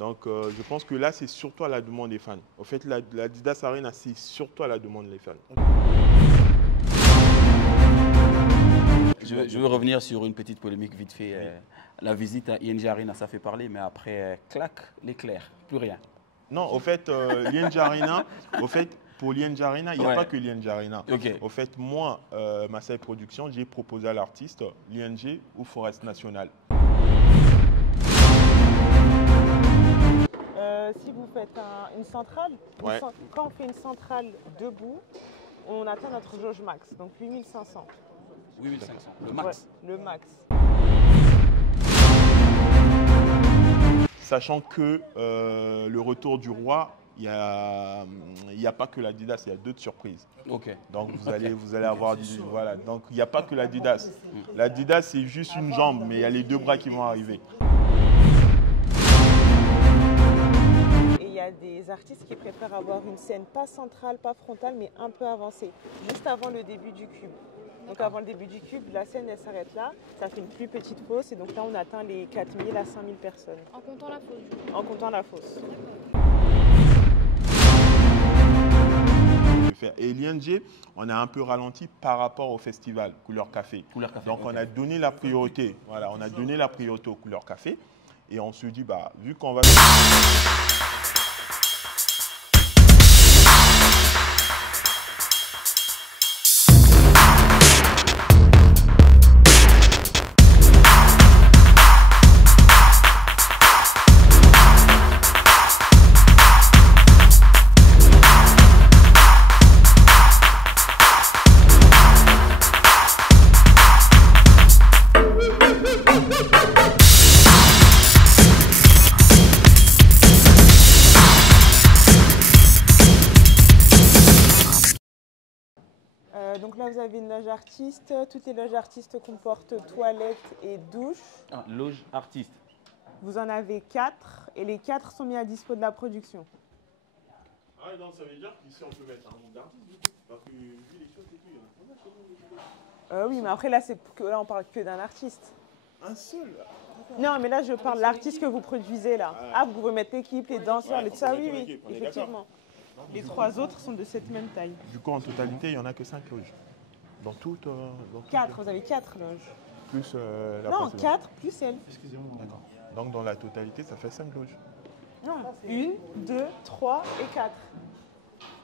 Donc, je pense que là, c'est surtout à la demande des fans. En fait, l'Adidas Arena, c'est surtout à la demande des fans. Je veux revenir sur une petite polémique vite fait. La visite à ING Arena, ça fait parler, mais après, clac, l'éclair, plus rien. Non, au fait, l'ING Arena, pour l'ING Arena, il n'y a pas que l'ING Arena. Okay. Au fait, moi, Masai Production, j'ai proposé à l'artiste l'ING ou Forest National. Si vous faites une centrale, quand on fait une centrale debout, on atteint notre jauge max, donc 8500. 8500, le max. Ouais, le max. Sachant que le retour du roi, il n'y a pas que l'Adidas, il y a d'autres surprises. Okay. Donc vous allez avoir voilà. Donc il n'y a pas que l'Adidas. L'Adidas c'est juste une jambe, mais il y a les deux bras qui vont arriver. Et il y a des artistes qui préfèrent avoir une scène pas centrale, pas frontale, mais un peu avancée, juste avant le début du cube. Donc avant le début du cube, la scène elle s'arrête là, ça fait une plus petite fosse et donc là on atteint les 4000 à 5000 personnes. En comptant la fosse. En comptant la fosse. Et l'ING, on a un peu ralenti par rapport au festival Couleur Café. Donc on a donné la priorité, voilà, on a donné la priorité aux Couleur Café et on se dit, bah, vu qu'on va... Donc là, vous avez une loge artiste. Toutes les loges artistes comportent toilettes et douche. Ah, loge artiste. Vous en avez 4 et les 4 sont mis à dispo de la production. Ah non, ça veut dire qu'ici on peut mettre un nombre d'artistes. Parce que vu les choses et tout, il y en a oui, mais après là, là on parle que d'un artiste. un seul. Non, mais là je parle de l'artiste que vous produisez là. Ah, vous pouvez mettre l'équipe, les danseurs, tout ça, oui, effectivement. Les 3 autres sont de cette même taille. Du coup, en totalité, il n'y en a que 5 loges. Dans toutes. 4, vous avez 4 loges. Plus la Non, précédente. 4 plus elle. Excusez-moi. D'accord. Donc dans la totalité, ça fait 5 loges. Non, 1, 2, 3 et 4.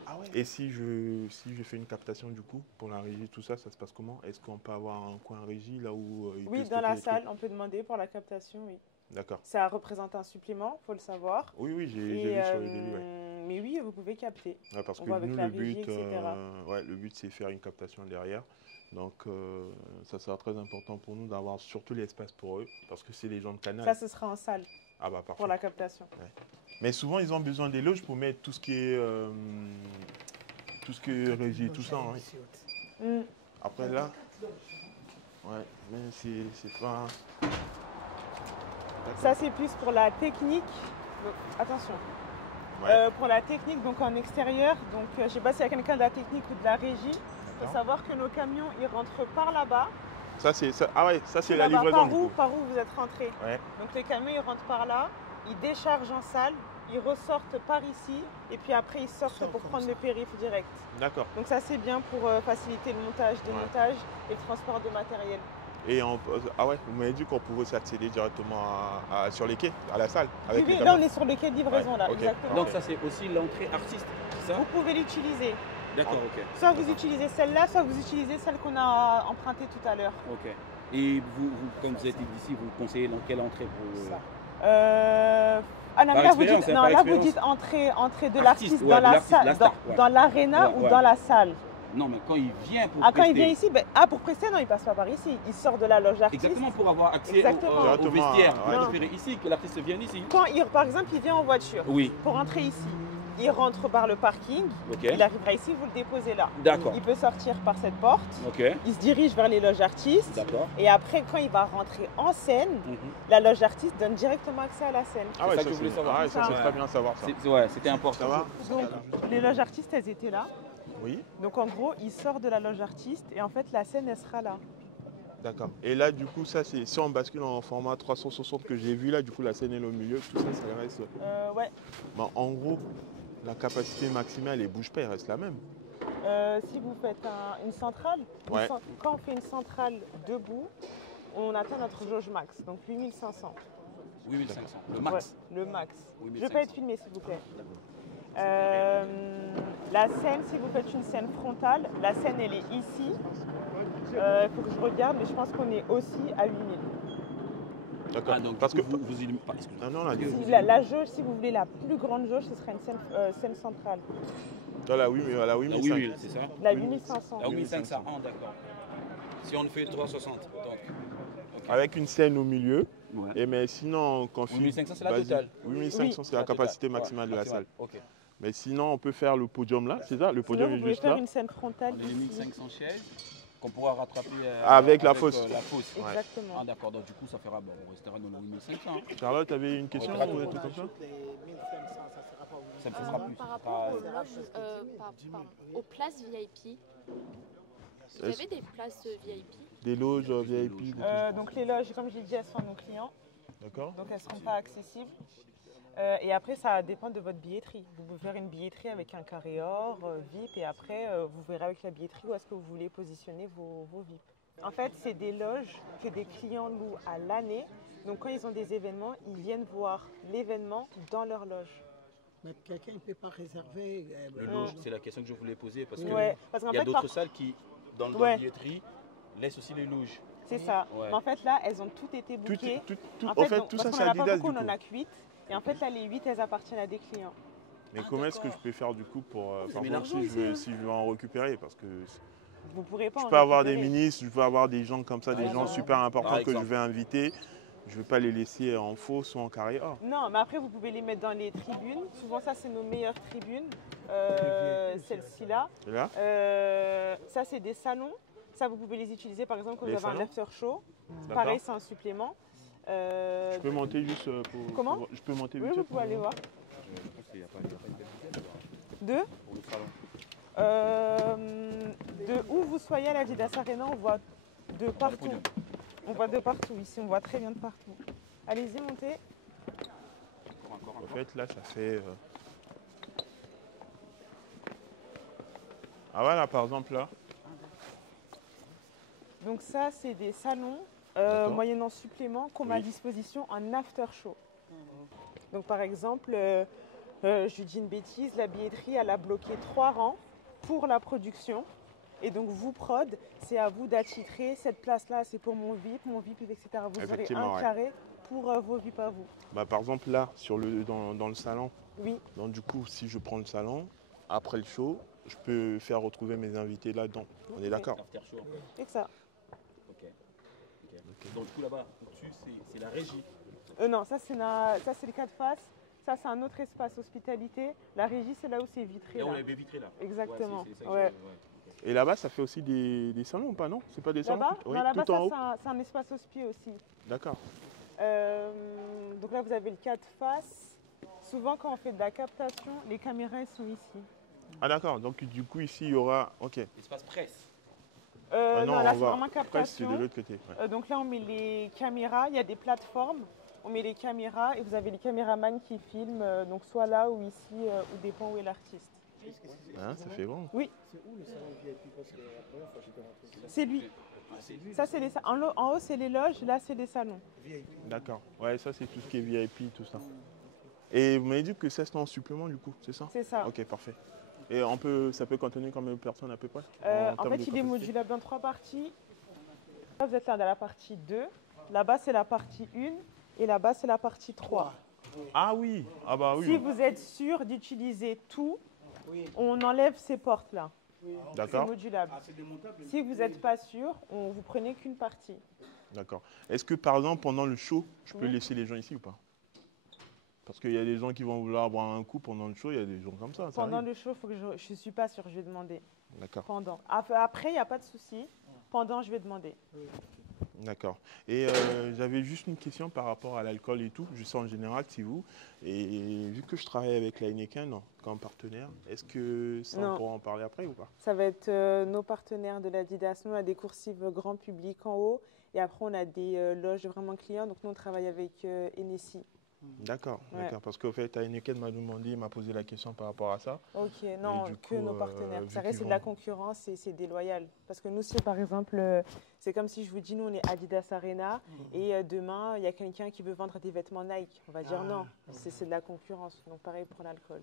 Ah ouais. Et si je fais une captation du coup, pour la régie, tout ça, ça se passe comment? Est-ce qu'on peut avoir un coin régie là où il Oui, peut dans la stocker les salle, trucs? on peut demander pour la captation, oui. D'accord. Ça représente un supplément, il faut le savoir. Oui, oui, j'ai vu sur les délits, ouais. Mais oui, vous pouvez capter. Ouais, parce On que voit avec nous, la le régie, but, etc. le but, c'est faire une captation derrière. Donc, ça sera très important pour nous d'avoir surtout l'espace pour eux, parce que c'est les gens de Canal. Ça, ce sera en salle. Ah bah parfait. Pour la captation. Ouais. Mais souvent, ils ont besoin des loges pour mettre tout ce qui est régie, tout ça. Hein. Après là, ouais, mais c'est pas... Ça, c'est plus pour la technique. Donc, attention. Ouais. Pour la technique, donc en extérieur, donc je ne sais pas s'il y a quelqu'un de la technique ou de la régie. Il faut savoir que nos camions, ils rentrent par là-bas. Ça, c'est la livraison. Par où vous êtes rentré. Ouais. Donc les camions, ils rentrent par là, ils déchargent en salle, ils ressortent par ici, et puis après, ils sortent pour prendre le périph' direct. D'accord. Donc ça, c'est bien pour faciliter le montage, démontage et le transport de matériel. Et vous m'avez dit qu'on pouvait s'accéder directement sur les quais, à la salle. Avec oui, là on est sur le quai de livraison, là, exactement. Donc ça c'est aussi l'entrée artiste, c'est ça? Vous pouvez l'utiliser. D'accord, ok. Soit vous utilisez celle-là, soit vous utilisez celle qu'on a empruntée tout à l'heure. Ok. Et vous, comme vous êtes ici, vous conseillez dans quelle entrée pour... Ah non, là vous dites entrée de l'artiste dans la salle, dans l'aréna ou dans la salle. Non, mais quand il vient pour prester... Quand il vient ici, pour prester, non, il passe pas par ici. Il sort de la loge artiste. Exactement, pour avoir accès au vestiaire. Vous préférez ici, que l'artiste vienne ici. Par exemple, il vient en voiture pour rentrer ici. Il rentre par le parking, il arrivera ici, vous le déposez là. D'accord. Il peut sortir par cette porte, il se dirige vers les loges artistes. Et après, quand il va rentrer en scène, la loge artiste donne directement accès à la scène. Ah ouais, ça que je voulais savoir. Ah, ça c'est très bien à savoir ça. Ouais, c'était important. Donc, les loges artistes, elles étaient là. Oui. Donc en gros, il sort de la loge artiste et en fait la scène elle sera là. D'accord. Et là, du coup, ça, c'est si on bascule en format 360 que j'ai vu là, du coup, la scène est au milieu, tout ça, ça reste. Ouais. Ben, en gros, la capacité maximale, elle bouge pas, elle reste la même. Si vous faites une centrale, Ouais. quand on fait une centrale debout, on atteint notre jauge max, donc 8500. 8500, le max. Ouais, le max. Je ne 8500. veux pas être filmé, s'il vous plaît. La scène, si vous faites une scène frontale, la scène, elle est ici. Il faut que je regarde, mais je pense qu'on est aussi à 8000. D'accord. Ah, donc Parce que. vous illuminez pas, excusez-moi. Ah non, là, La jauge, si vous voulez la plus grande jauge, ce sera une scène centrale. voilà, oui, mais voilà, oui, Ah mais oui, ça. oui, c'est ça. La 8500. Ah oui, 500, d'accord. Si on le fait 360, donc. Avec une scène au milieu. Ouais. Et mais sinon, quand 8500, c'est la vas-y. totale. 8500, c'est la totale. capacité maximale de la maximale. salle. Ok. Mais sinon, on peut faire le podium là, c'est ça? Le Sinon, podium vous est pouvez juste faire là. une scène frontale On élimine ici. 500 chaises qu'on pourra rattraper Avec la fosse. La fosse. Ouais. Exactement. Ah d'accord, donc du coup ça fera, bon, on restera dans le 8500. Hein. Charlotte, tu avais une question Ouais, ou un truc comme ça? Ça me fera plus. Par ça rapport sera- aux loges, aux places VIP, vous avez des places VIP? Des loges VIP, des trucs. Donc les loges, comme j'ai dit, elles sont à nos clients, D'accord? donc elles ne seront pas accessibles. Et après, ça dépend de votre billetterie. Vous pouvez faire une billetterie avec un carré or, VIP, et après, vous verrez avec la billetterie où est-ce que vous voulez positionner vos VIP. En fait, c'est des loges que des clients louent à l'année. Donc quand ils ont des événements, ils viennent voir l'événement dans leur loge. Mais quelqu'un ne peut pas réserver. Le loge, c'est la question que je voulais poser parce que Ouais, parce qu'en il y a fait, d'autres salles qui, dans la Ouais. billetterie, laissent aussi les loges. c'est ça. Ouais. Mais en fait, là, elles ont toutes été Tout, bookées. en donc, fait, tout ça, parce c'est qu'on n'en a pas Adidas beaucoup, du on en coup. a que 8. Et en fait, là, les 8, elles appartiennent à des clients. Mais Ah, comment est-ce que je d'accord. peux faire du coup pour, par avez exemple, l'argent si ici, hein. si je veux en récupérer? Parce que Vous ne pourrez pas je en peux avoir des récupérer. ministres, je peux avoir des gens comme ça, des Ouais, gens ouais. super importants Par que je exemple. vais inviter. Je ne vais pas les laisser en fausse ou en carré or. Non, mais après, vous pouvez les mettre dans les tribunes. Souvent, ça, c'est nos meilleures tribunes. Celle-ci là. Et là, Ça, c'est des salons. Ça, vous pouvez les utiliser, par exemple, quand Les vous avez un salons after show. d'accord. Pareil, c'est un supplément. Je peux monter juste pour. Comment Je peux monter Oui, vite vous fait pouvez aller voir. Il y a pas de budget Deux. pour le salon. De où vous soyez à la Adidas Arena, on voit de partout. podium. On voit de partout. Ici, on voit très bien de partout. Allez-y, montez. Encore. En fait, là, ça fait. Ah voilà, par exemple là. Donc ça, c'est des salons D'accord. moyennant supplément qu'on met à Oui. disposition en after show. Donc par exemple, je dis une bêtise, la billetterie, elle a bloqué 3 rangs pour la production. Et donc vous, prod, c'est à vous d'attitrer cette place-là, c'est pour mon VIP, etc. Vous aurez Effectivement, un ouais. carré pour vos VIP à vous. Bah, par exemple là, dans le salon. Oui, Donc du coup, si je prends le salon, après le show, je peux faire retrouver mes invités là-dedans. On est d'accord? After show. c'est que ça. Ok. Donc du coup là-bas, au-dessus, c'est la régie. Non, ça c'est le cas de face. Ça, c'est un autre espace hospitalité. La régie, c'est là où c'est vitré. Là où là. on l'avait vitré là. Exactement. Ouais, c'est ça que Ouais. Et là-bas, ça fait aussi des salons ou pas, non? C'est pas des salons? Là-bas, Oui, non, là-bas, tout en haut. c'est un espace hospier aussi. D'accord. Donc là, vous avez le cas de face. Souvent, quand on fait de la captation, les caméras, elles sont ici. Ah d'accord, donc du coup ici il y aura. Ok. Espace presse. Ah Non, là, on c'est va- vraiment Après, c'est captation. de l'autre côté. ouais. Donc là, on met les caméras. Il y a des plateformes. On met les caméras et vous avez les caméramans qui filment, donc soit là ou ici, ou dépend où est l'artiste. Hein, ça fait bon. Oui, C'est où le salon VIP? Parce que la première fois j'étais rentré. c'est lui. Ah, c'est lui. Ça, c'est en haut, c'est les loges. Là, c'est les salons. D'accord. Ouais, ça c'est tout ce qui est VIP, tout ça. Et vous m'avez dit que ça c'est en supplément du coup, c'est ça? C'est ça. Ok, parfait. Et ça peut contenir combien de personnes à peu près? En termes fait, de il est capacité modulable en 3 parties. Là, vous êtes là dans la partie 2. Là-bas, c'est la partie 1. Et là-bas, c'est la partie 3. Ah oui, ah bah oui. Si vous êtes sûr d'utiliser tout, on enlève ces portes-là. C'est D'accord, modulable. Si vous n'êtes pas sûr, vous prenez qu'une partie. d'accord. Est-ce que par exemple pendant le show, je peux Oui. laisser les gens ici ou pas? Parce qu'il y a des gens qui vont vouloir boire un coup pendant le show, il y a des gens comme ça. Ça Pendant arrive. le show, faut que je ne suis pas sûre, je vais demander. D'accord. Pendant. Après, il n'y a pas de souci. Pendant, je vais demander. D'accord. Et j'avais juste une question par rapport à l'alcool et tout. Je sais en général que c'est vous. Et vu que je travaille avec la Heineken comme partenaire, est-ce que ça, on Non. pourra en parler après ou pas? Ça va être nos partenaires de l'Adidas. Nous, on a des coursives grand public en haut. Et après, on a des loges vraiment clients. Donc, nous, on travaille avec Hennessy. D'accord, Ouais. d'accord. Parce qu'au fait, Heineken m'a demandé, m'a posé la question par rapport à ça. Ok, non, du que coup, nos partenaires. vu Ça reste qu'ils de la vont- concurrence et c'est déloyal. Parce que nous, si par exemple, c'est comme si je vous dis, nous, on est Adidas Arena et demain, il y a quelqu'un qui veut vendre des vêtements Nike. On va dire non, c'est de la concurrence. Donc pareil pour l'alcool.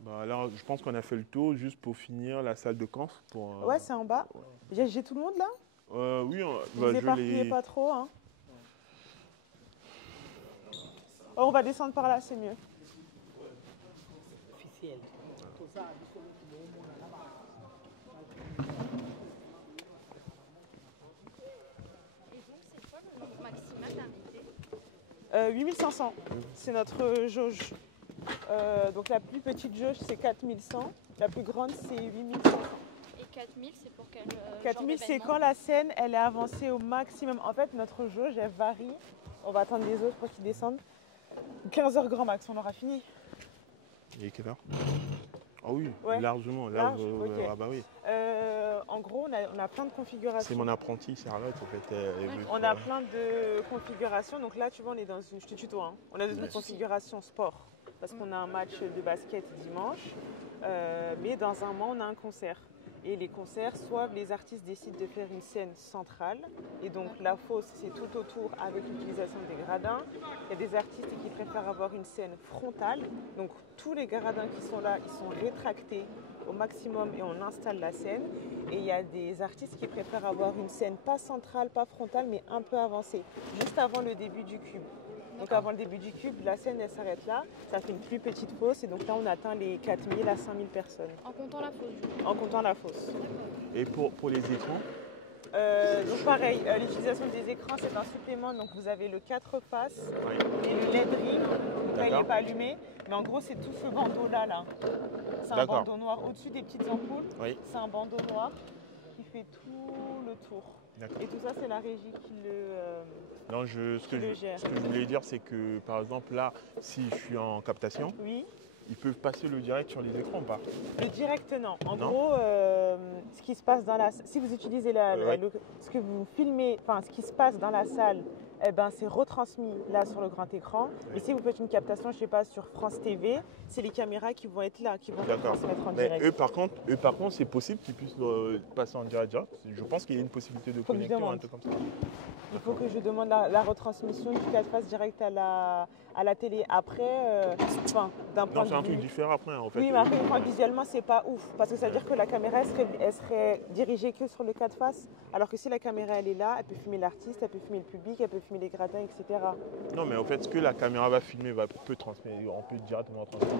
Bah, alors, je pense qu'on a fait le tour juste pour finir la salle de conf. Pour, Ouais, c'est en bas. J'ai tout le monde là. oui, Vous éparpillez pas trop. Hein. Oh, on va descendre par là, c'est mieux. Officiel. Tout ça, Et donc, c'est quoi le nombre maximal d'invités? 8500, c'est notre jauge. Donc la plus petite jauge, c'est 4100. La plus grande, c'est 8500. Et 4000, c'est pour quel 4000, c'est d'événement? quand la scène, elle est avancée au maximum. En fait, notre jauge, elle varie. On va attendre les autres pour qu'ils descendent. 15h grand max, on aura fini. Et quelle heure? Ah oui, Ouais. largement. Large, ok. Ah bah oui. En gros, on a plein de configurations. C'est mon apprenti, Charlotte, en fait. elle est venue On pour- a plein de configurations. Donc là, tu vois, on est dans une. Je te tutoie. Hein. On a une configuration sport. Parce qu'on a un match de basket dimanche. Mais dans un mois, on a un concert. Et les concerts, soit les artistes décident de faire une scène centrale. Et donc la fosse, c'est tout autour avec l'utilisation des gradins. Il y a des artistes qui préfèrent avoir une scène frontale. Donc tous les gradins qui sont là, ils sont rétractés au maximum et on installe la scène. Et il y a des artistes qui préfèrent avoir une scène pas centrale, pas frontale, mais un peu avancée, juste avant le début du cube. Donc avant le début du cube, la scène elle s'arrête là, ça fait une plus petite fosse et donc là on atteint les 4000 à 5000 personnes En comptant la fosse, du coup. en comptant la fosse. Et pour les écrans? Donc pareil, l'utilisation des écrans c'est un supplément, donc vous avez le 4 faces Oui. et le LED ring, donc là il D'accord. n'est pas allumé, mais en gros c'est tout ce bandeau là. C'est un D'accord. bandeau noir au-dessus des petites ampoules, Oui. c'est un bandeau noir qui fait tout le tour. D'accord. Et tout ça c'est la régie qui le... Non, ce que le je gère. voulais dire, c'est que par exemple là, si je suis en captation, Oui. ils peuvent passer le direct sur les écrans ou pas? Le direct, non. En Non. gros, ce qui se passe dans la si vous utilisez Ouais. ce que vous filmez, enfin ce qui se passe dans la salle, eh ben, c'est retransmis là sur le grand écran. Et si vous faites une captation, je sais pas, sur France TV, c'est les caméras qui vont être là, qui vont D'accord. transmettre en Mais direct. eux par contre, c'est possible qu'ils puissent passer en direct. Je pense qu'il y a une possibilité de Faut que je connexion, un demande. truc comme ça. Il faut que je demande la retransmission du 4 faces direct à la télé. Après, enfin, d'un point Non, c'est de un truc vue... différent après en fait. Oui, mais après, enfin, visuellement, c'est pas ouf. Parce que ça veut dire que la caméra, elle serait dirigée que sur le 4 faces. Alors que si la caméra, elle est là, elle peut filmer l'artiste, elle peut filmer le public, elle peut filmer les gradins, etc. Non, mais en fait, ce que la caméra va filmer, peut transmettre, on peut directement transmettre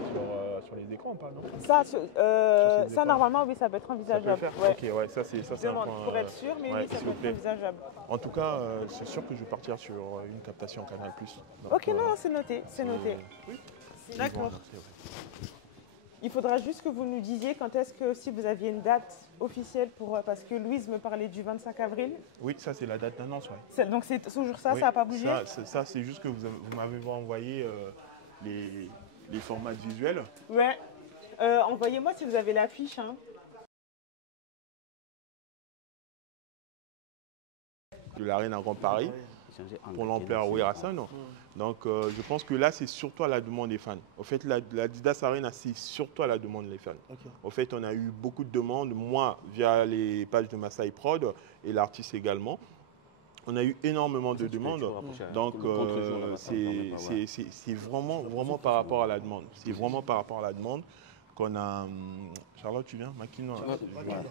sur les écrans, pas non? Ça, écrans. normalement, oui, ça peut être Ça peut le envisageable. faire. Ouais. Ok, ouais, ça c'est Je un demande point. pour être sûr, mais ouais, oui, ça s'il peut vous être plaît. envisageable. En tout cas, c'est sûr que je vais partir sur une captation Canal+. Donc, Ok, non, c'est noté, c'est noté. Oui. D'accord. Ils vont annoncer, ouais. Il faudra juste que vous nous disiez quand est-ce que, si vous aviez une date officielle pour... Parce que Louise me parlait du 25 avril. Oui, ça c'est la date d'annonce, ouais. Donc c'est toujours ça, Oui, ça n'a pas bougé? Ça, c'est juste que vous m'avez envoyé les formats visuels. Ouais. Envoyez-moi si vous avez l'affiche. Hein. De l'Arène à Grand Paris pour l'ampleur Werason. Donc je pense que là c'est surtout à la demande des fans. En fait l'Adidas Arena c'est surtout à la demande des fans. Okay. En fait on a eu beaucoup de demandes, moi via les pages de Masai Prod et l'artiste également. On a eu énormément de demandes. Donc c'est vraiment par rapport à la demande. C'est vraiment par rapport à la demande qu'on a... Charlotte, tu viens? Makinois.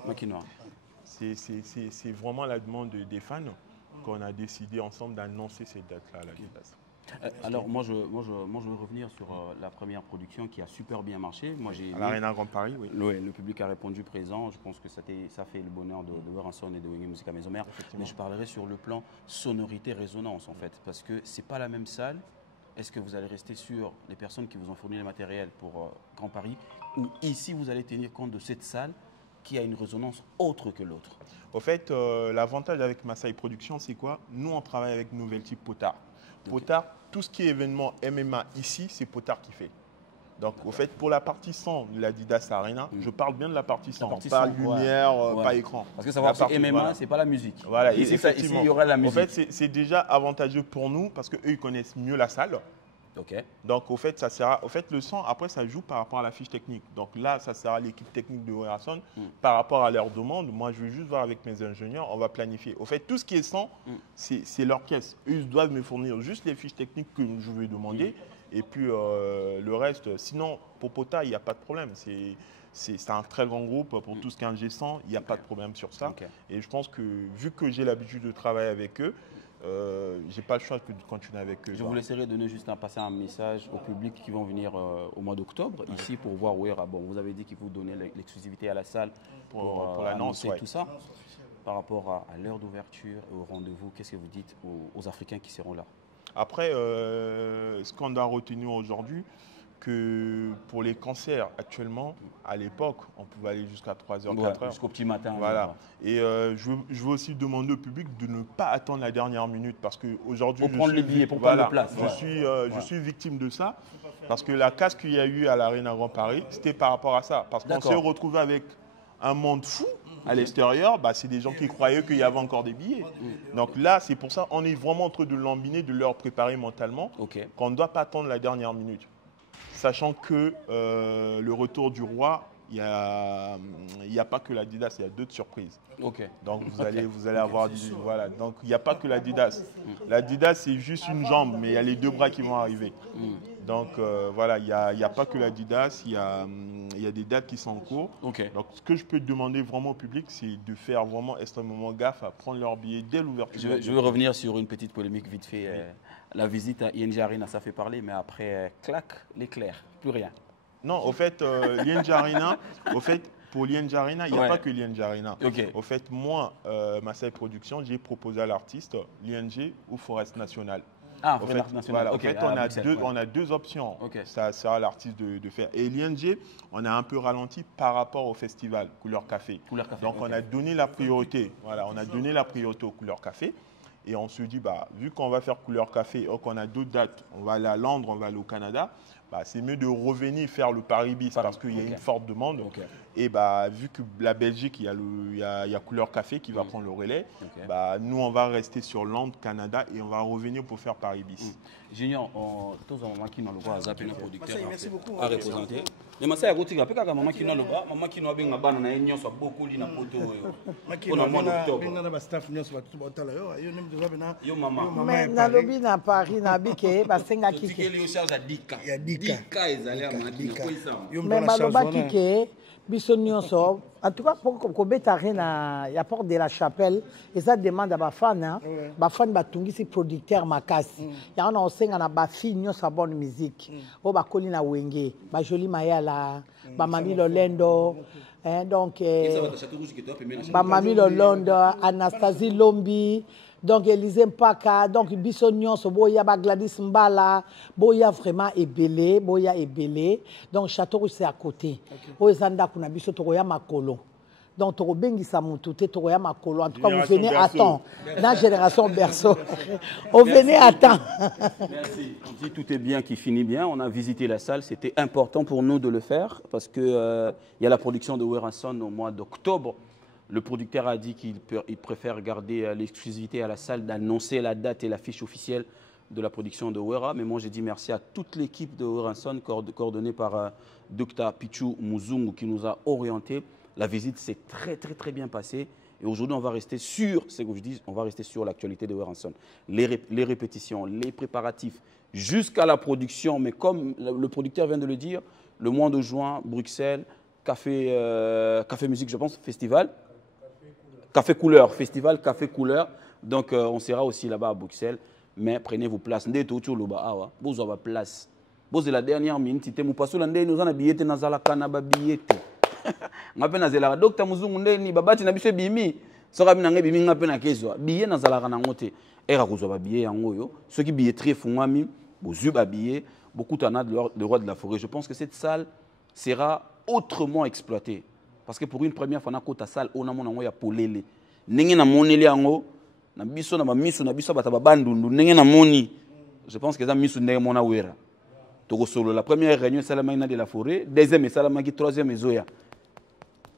Makinois. C'est vraiment la demande des fans qu'on a décidé ensemble d'annoncer cette date-là à l'Adidas. Alors moi je veux revenir sur la première production qui a super bien marché. Moi, À l'Arena Grand Paris, oui. Le public a répondu présent. Je pense que ça fait le bonheur de Werason et de Wenge Musica Maison Mère. Mais je parlerai sur le plan sonorité, résonance en fait. Parce que c'est pas la même salle. Est-ce que vous allez rester sur les personnes qui vous ont fourni le matériel pour Grand Paris ou ici vous allez tenir compte de cette salle qui a une résonance autre que l'autre? Au fait, l'avantage avec Masai Production, c'est quoi? Nous, on travaille avec Nouvelle Type Potard. Potard, tout ce qui est événement MMA ici, c'est Potard qui fait. Donc, au fait, pour la partie son de l'Adidas Arena, je parle bien de la partie son, pas lumière, pas écran. Parce que savoir que MMA, voilà. c'est pas la musique. Voilà, ici, effectivement. il y aurait la musique. En fait, c'est déjà avantageux pour nous parce qu'eux, ils connaissent mieux la salle. Ok. Donc, au fait, ça sera, au fait, le son, après, ça joue par rapport à la fiche technique. Donc là, ça sera l'équipe technique de Werason par rapport à leur demande. Moi, je vais juste voir avec mes ingénieurs, on va planifier. Au fait, tout ce qui est son, c'est leur caisse. Eux, ils doivent me fournir juste les fiches techniques que je vais demander. Et puis, le reste, sinon, pour Pota, il n'y a pas de problème. C'est un très grand groupe pour tout ce qui est un G100, il n'y a pas de problème sur ça. Et je pense que, vu que j'ai l'habitude de travailler avec eux, j'ai pas le choix que de continuer avec eux. Je vous laisserai donner juste passer un message au public qui vont venir au mois d'octobre ici pour voir Wera. Bon, vous avez dit qu'il vous donnait l'exclusivité à la salle pour l'annonce, tout ça. Par rapport à l'heure d'ouverture et au rendez-vous, qu'est-ce que vous dites aux Africains qui seront là? Après, ce qu'on doit retenir aujourd'hui, que pour les concerts actuellement, à l'époque, on pouvait aller jusqu'à 3h, 4h. Jusqu'au petit matin. Voilà. Et je veux aussi demander au public de ne pas attendre la dernière minute parce qu'aujourd'hui, pour prendre les billets, pour prendre la place. Je suis victime de ça parce que la casse qu'il y a eu à l'Arena Grand Paris, c'était par rapport à ça. Parce qu'on s'est retrouvé avec un monde fou à l'extérieur, c'est des gens qui croyaient qu'il y avait encore des billets. Donc là, c'est pour ça qu'on est vraiment en train de lambiner, de leur préparer mentalement, qu'on ne doit pas attendre la dernière minute. Sachant que le retour du roi, il n'y a pas que l'Adidas, il y a d'autres surprises. Donc vous allez avoir voilà. Donc il n'y a pas que l'Adidas. L'Adidas, c'est juste une jambe, mais il y a les deux bras qui vont arriver. Donc voilà, il n'y a pas que l'Adidas, il y a des dates qui sont en cours. Donc ce que je peux demander vraiment au public, c'est de faire vraiment extrêmement gaffe à prendre leur billet dès l'ouverture. Je veux revenir sur une petite polémique vite fait. La visite à ING Arena, ça fait parler, mais après, clac, l'éclair, plus rien. Non, au fait, l'ING Arena, pour l'ING Arena, il n'y a pas que l'ING Arena. Au fait, moi, Masai Production, j'ai proposé à l'artiste l'ING ou Forest National. Ah, Forest National. Voilà, on a deux options. Ça sera l'artiste de faire. Et l'ING, on a un peu ralenti par rapport au festival Couleur Café. Donc, on a donné la priorité. Voilà, on a donné la priorité aux Couleur Café. Et on se dit, vu qu'on va faire Couleur Café et qu'on a d'autres dates, on va aller à Londres, on va aller au Canada, c'est mieux de revenir faire le Paris-Bis parce qu'il y a une forte demande. Et vu que la Belgique, il y a Couleur Café qui va prendre le relais, nous, on va rester sur Londres, Canada et on va revenir pour faire Paris-Bis. Junior, tous les moments qui n'ont pas zappé le producteur à représenter. Mais Masai a goûté que maman qui n'a pas, maman qui n'a pas banana et n'y a beaucoup de poto. On a moins d'octobre. Mais na lobby na Paris na bike basenga kike. Dika ezali amadika. Mais baloba kike biso nyonso en tout cas pour ko beta na ya porte de la chapelle et ça demande à bafana bafana batungisi producteur makasi ya on osenga na bafi nyonso bonne musique o bakoli na wenge ba joli mayala ba mami lolendo donc ba mami lolendo Anastasie Lombi. Donc, Élysée Mpaka, donc Bissonion, Boya, Gladys Mbala, Boya vraiment ébélé, Boya ébélé. Donc, Château Rouge, c'est à côté. Oezanda, kuna biso, Toroya Makolo. Donc, Torobengi Samoutoute, Toroya Makolo. En tout cas, vous venez à temps. Dans la génération berceau. Vous venez à temps. Merci. On dit tout est bien qui finit bien. On a visité la salle. C'était important pour nous de le faire parce qu'il y a la production de Werason au mois d'octobre. Le producteur a dit qu'il préfère garder l'exclusivité à la salle, d'annoncer la date et la fiche officielle de la production de Wera. Mais moi, j'ai dit merci à toute l'équipe de Werason, coordonnée par Dr Pichu Muzungu, qui nous a orientés. La visite s'est très bien passée. Et aujourd'hui, on va rester sur, c'est ce que je dis, on va rester sur l'actualité de Werason. Les répétitions, les préparatifs, jusqu'à la production. Mais comme le producteur vient de le dire, le mois de juin, Bruxelles, Café Musique, je pense, festival. Café Couleur, festival Café Couleur. Donc, on sera aussi là-bas à Bruxelles. Mais prenez vos places. Vous avez place. Vous avez la dernière minute. Vous passez la dernière minute. Vous avez billet. Vous avez billet. Vous avez billet. Docteur Muzungu, vous avez billet. Bimi. Vous avez billet. Vous avez billet. Vous avez billet. Ceux qui billet très font, vous avez billet. Beaucoup de roi de la forêt. Je pense que cette salle sera autrement exploitée. Parce que pour une première fois, on a salle, on a mon ya polele. N'engé na moneli ango, na biso na miso na biso bata bandundu, n'engé na moni. Je pense que ça miso n'engé mona wera. Togo solo la première réunion salamina de la forêt, deuxième salamaki, troisième ezoya.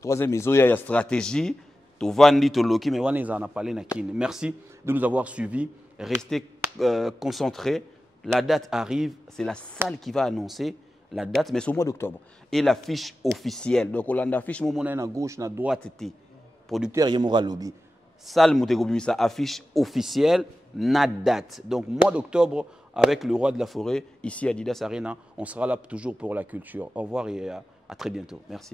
Troisième ezoya ya stratégie, to vandi to loki mais wana en a parlé na kine. Merci de nous avoir suivis, restez concentrés. La date arrive, c'est la salle qui va annoncer la date, mais c'est au mois d'octobre. Et la fiche officielle. Donc, on a la fiche à gauche, à droite, producteur Yemora Lobby. Salle Moutegobimisa, affiche officielle, na date. Donc, mois d'octobre, avec le roi de la forêt, ici à Adidas Arena, on sera là toujours pour la culture. Au revoir et à très bientôt. Merci.